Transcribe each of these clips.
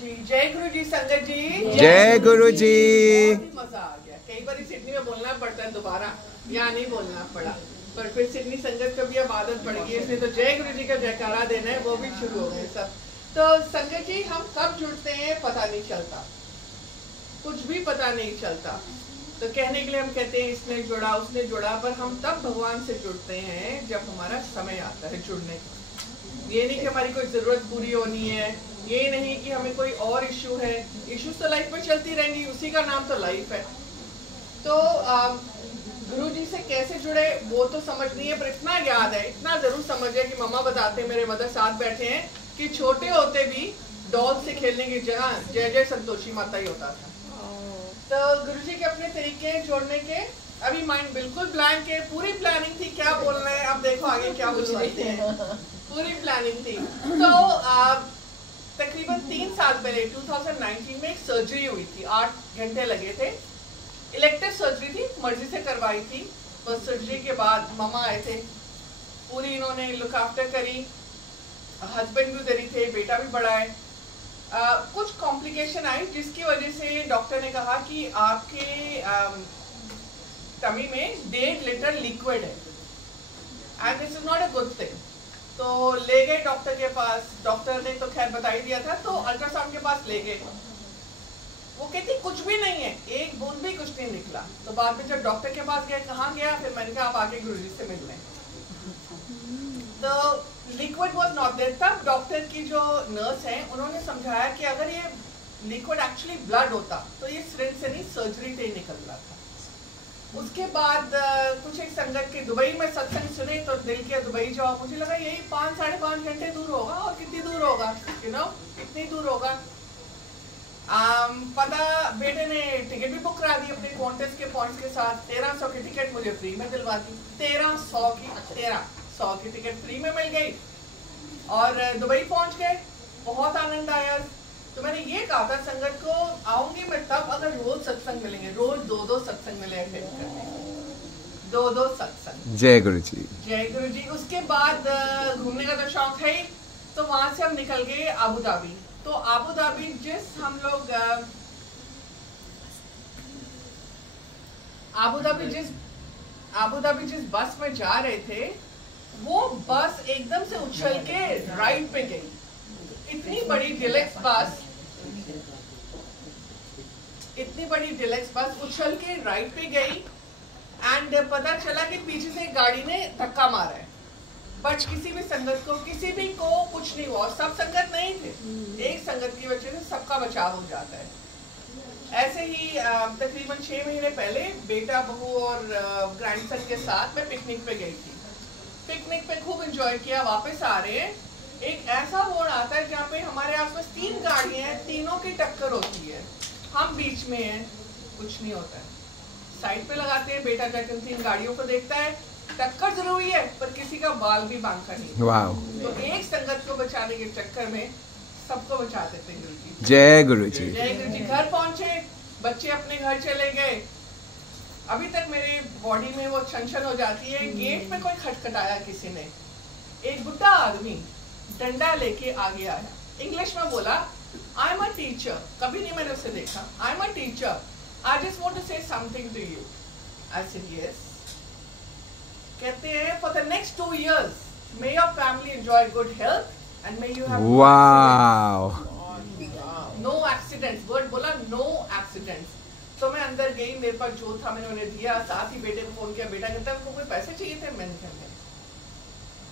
जी, जय गुरु जी, संगत जी, जय गुरु जी। बहुत ही मजा आ गया। कई बार सिडनी में बोलना पड़ता है दोबारा, या नहीं बोलना पड़ा, पर फिर सिडनी संगत का भी अब आदत पड़ गई है, इसलिए तो जय गुरु जी का जयकारा देना है, वो भी शुरू हो गए सब। तो संगत जी, हम कब जुड़ते हैं पता नहीं चलता, कुछ भी पता नहीं चलता। तो कहने के लिए हम कहते हैं इसने जुड़ा उसने जुड़ा, पर हम तब भगवान से जुड़ते हैं जब हमारा समय आता है जुड़ने का। ये नहीं कि हमारी कोई जरूरत पूरी होनी है, ये नहीं कि हमें कोई और इश्यू है। इश्यूज तो लाइफ में चलती रहेंगी, उसी का नाम तो लाइफ है। तो गुरु जी से कैसे जुड़े वो तो समझ नहीं है, पर इतना याद है, इतना जरूर समझ है कि मम्मा बताते हैं, मेरे मदर साथ बैठे हैं, कि छोटे होते भी डॉल से खेलने की जगह जय जय संतोषी माता ही होता था। तो गुरु जी के अपने तरीके जोड़ने के। अभी माइंड बिल्कुल ब्लैंक है, पूरी प्लानिंग थी क्या बोलना है, अब देखो आगे क्या बुलवाते हैं, पूरी प्लानिंग थी। तो तकरीबन 3 साल पहले 2019 में एक सर्जरी हुई थी, 8 घंटे लगे थे, इलेक्टिव सर्जरी थी, मर्जी से करवाई थी। बस सर्जरी के बाद मामा आए थे, पूरी इन्होंने लुक आफ्टर करी, हस्बैंड भी उधर ही थे, बेटा भी बड़ा है। कुछ कॉम्प्लिकेशन आई जिसकी वजह से डॉक्टर ने कहा कि आपके टमी में 1.5 लीटर लिक्विड है, and this is not a good thing. तो ले गए डॉक्टर के पास, डॉक्टर ने तो खैर बता ही दिया था, तो अल्ट्रासाउंड के पास ले गए, वो कहती कुछ भी नहीं है, एक बूंद भी कुछ नहीं निकला। तो बाद में जब डॉक्टर के पास गए, कहाँ गया, फिर मैंने कहा आप आगे गुरुजी से मिल लें। तो लिक्विड वाज नॉट देयर। तब डॉक्टर की जो नर्स है उन्होंने समझाया कि अगर ये लिक्विड एक्चुअली ब्लड होता तो ये सिरिंज से नहीं सर्जरी से ही निकल रहा था। उसके बाद कुछ एक संगत के दुबई में सत्संग सुने, तो दिल किया दुबई जाओ। मुझे लगा यही 5-5.5 घंटे दूर होगा, और कितनी दूर होगा, यू नो कितनी दूर होगा। पता बेटे ने टिकट भी बुक करा दी अपने कॉन्टेस्ट के पॉइंट्स के साथ। 1300 की टिकट मुझे फ्री में दिलवा दी, 1300 की टिकट फ्री में मिल गई, और दुबई पहुंच गए। बहुत आनंद आया। तो मैंने ये कहा था संगत को, आऊंगी मैं तब अगर रोज सत्संग मिलेंगे, रोज 2-2 सत्संग मिले, 2-2 सत्संग। जय गुरु जी, जय गुरु जी। उसके बाद घूमने का तो शौक है ही, तो वहां से हम निकल गए आबू धाबी। तो आबू धाबी आबू धाबी जिस बस में जा रहे थे, वो बस एकदम से उछल के राइट पे गई। इतनी बड़ी डिलक्स बस उछल के राइट पे गई, एंड पता चला कि पीछे से एक गाड़ी ने धक्का मारा है, बट किसी भी संगत को कुछ नहीं हुआ। सब संगत नहीं थे, एक संगत की वजह से सबका बचाव हो जाता है। ऐसे ही तकरीबन 6 महीने पहले बेटा, बहू और ग्रैंडसन के साथ मैं पिकनिक पे गई थी। पिकनिक पे खूब एंजॉय किया। वापस आ रहे हैं, एक ऐसा मोड़ आता है जहाँ पे हमारे आसपास 3 गाड़ियां हैं, तीनों की टक्कर होती है, हम बीच में हैं, कुछ नहीं होता है। साइड पे लगाते हैं, बेटा जाकर उन 3 गाड़ियों को देखता है, टक्कर जरूर हुई है पर किसी का बाल भी बांका नहीं। वाह। तो एक संगत को बचाने के चक्कर में सबको बचा देते गुरु जी। जय गुरु जी। जय गुरु जी। घर पहुंचे, बच्चे अपने घर चले गए। अभी तक मेरे बॉडी में वो छन हो जाती है। गेट में कोई खटखटाया किसी ने, एक बुढ़ा आदमी डंडा लेके आगे आया, इंग्लिश में बोला, आई एम अ टीचर। कभी नहीं मैंने उसे देखा। I am a teacher, I just want to say something to you. I said yes. कहते हैं for the next 2 years may your family enjoy good health and may you have no accidents. Word बोला, no accidents. तो मैं अंदर गई, मेरे पास जो था मैंने उन्हें दिया, साथ ही बेटे को फोन किया। बेटा कहता है उनको कोई पैसे चाहिए थे, मैंने कहा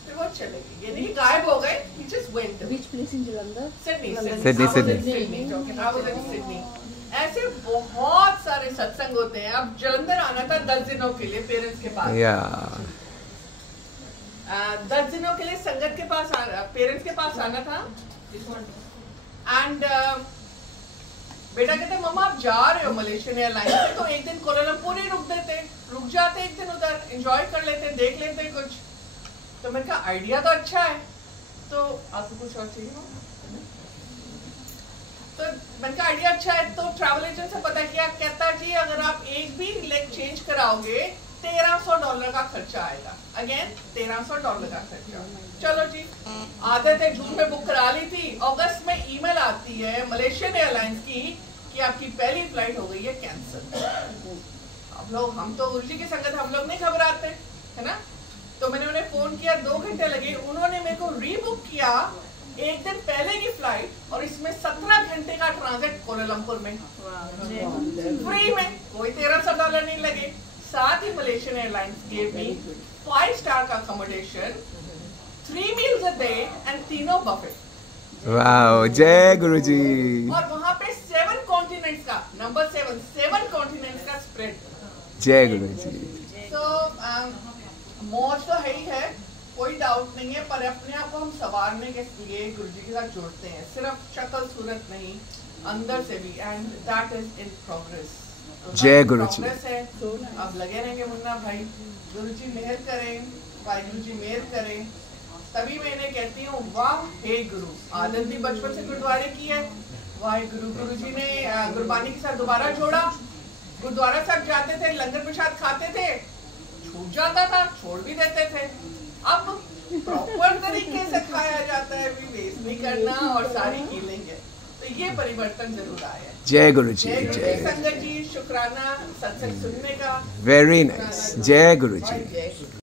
फिर वो चले गए, ये नहीं गायब हो गए। He just went. Which place in Jalandhar? Sydney. Sydney. ऐसे बहुत सारे सत्संग होते हैं। अब जलंधर आना था 10 दिनों के लिए पेरेंट्स के पास। 10 दिनों के लिए संगत के पास, पेरेंट्स के पास आना था। एंड बेटा कहते मम्मा आप जा रहे हो मलेशियन एयरलाइन से, तो एक दिन कोलालमपुर ही रुक जाते एक दिन उधर, एंजॉय कर लेते, देख लेते कुछ। तो मैंने कहा आइडिया तो अच्छा है, तो आपको कुछ और चाहिए हो? तो मैंने कहा आइडिया अच्छा है, तो ट्रैवल एजेंट से पता किया। कहता जी अगर आप एक भी लेग चेंज कराओगे $1300 का खर्चा आएगा। अगेन $1300 का खर्चा। चलो जी, आदत है जून में बुक करा ली थी, अगस्त में ईमेल आती है मलेशियन एयरलाइंस की कि आपकी पहली फ्लाइट हो गई है कैंसिल। हम तो गुरुजी की संगत, हम लोग नहीं घबराते है ना। तो मैंने उन्हें फोन किया, 2 घंटे लगे, उन्होंने मेरे को रीबुक किया एक दिन पहले की फ्लाइट, और इसमें 17 घंटे का ट्रांजिट कोलालमपुर में फ्री में, कोई $1300 नहीं लगे। साथ ही Malaysian airlines gave me 5 star का accommodation, 3 meals a day and तीनों बफे। वाओ, जय गुरुजी। और वहां पे 7 कॉन्टिनेंट्स का, नंबर 7 कॉन्टिनेंट्स का स्प्रेड। जय गुरुजी। तो मौज तो है ही है, कोई डाउट नहीं है, पर अपने आप को हम संवारने के लिए गुरुजी के साथ जोड़ते हैं, सिर्फ शक्ल सूरत नहीं, अंदर से भी, and that is in progress. जय गुरुजी। है, अब लगे रहेंगे मुन्ना भाई, गुरुजी मेहर करें, भाई गुरुजी मेहर करें, तभी मैं इन्हें कहती हूँ वाह हे गुरु। आदत भी बचपन से गुरुद्वारे की है, वाह गुरु। गुरुजी ने गुरबानी के साथ दोबारा जोड़ा, गुरुद्वारा साहब जाते थे, लंगर प्रसाद खाते थे, छूट जाता था, छोड़ भी देते थे। अब प्रॉपर तरीके से खाया जाता है, भी वेस्ट नहीं करना, और सारी हीलिंग है। तो ये परिवर्तन जरूर आया। जय गुरुजी। जय संगत जी, शुक्राना सत्संग सुनने का। Very nice. जय गुरुजी।